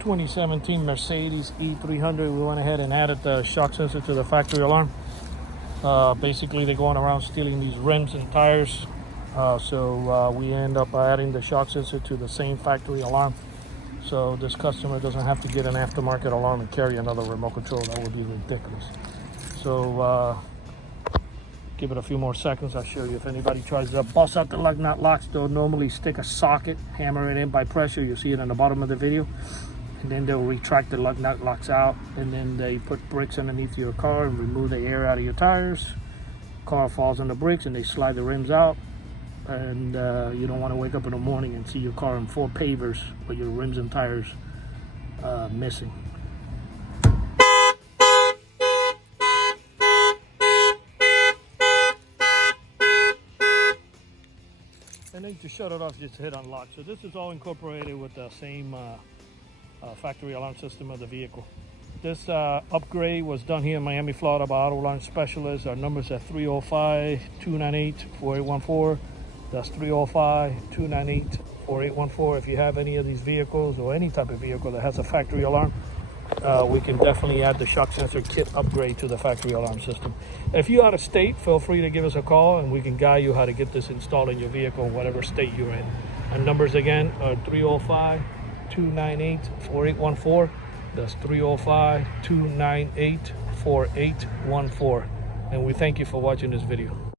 2017 Mercedes E300. We went ahead and added the shock sensor to the factory alarm. Basically, they're going around stealing these rims and tires. So we end up adding the shock sensor to the same factory alarm. So this customer doesn't have to get an aftermarket alarm and carry another remote control. That would be ridiculous. So give it a few more seconds. I'll show you. If anybody tries to bust out the lug nut locks, they'll normally stick a socket, hammer it in by pressure. You'll see it in the bottom of the video. And then they'll retract the lug nut locks out, and then they put bricks underneath your car and remove the air out of your tires. Car falls on the bricks and they slide the rims out, and you don't want to wake up in the morning and see your car in 4 pavers with your rims and tires missing. And then to shut it off, just hit unlock. So this is all incorporated with the same factory alarm system of the vehicle. This upgrade was done here in Miami, Florida by Auto Alarm Specialists. Our number's at 305-298-4814. That's 305-298-4814. If you have any of these vehicles or any type of vehicle that has a factory alarm, we can definitely add the shock sensor kit upgrade to the factory alarm system. If you're out of state, feel free to give us a call and we can guide you how to get this installed in your vehicle in whatever state you're in. Our numbers again are 305-298-4814. That's 305-298-4814. And we thank you for watching this video.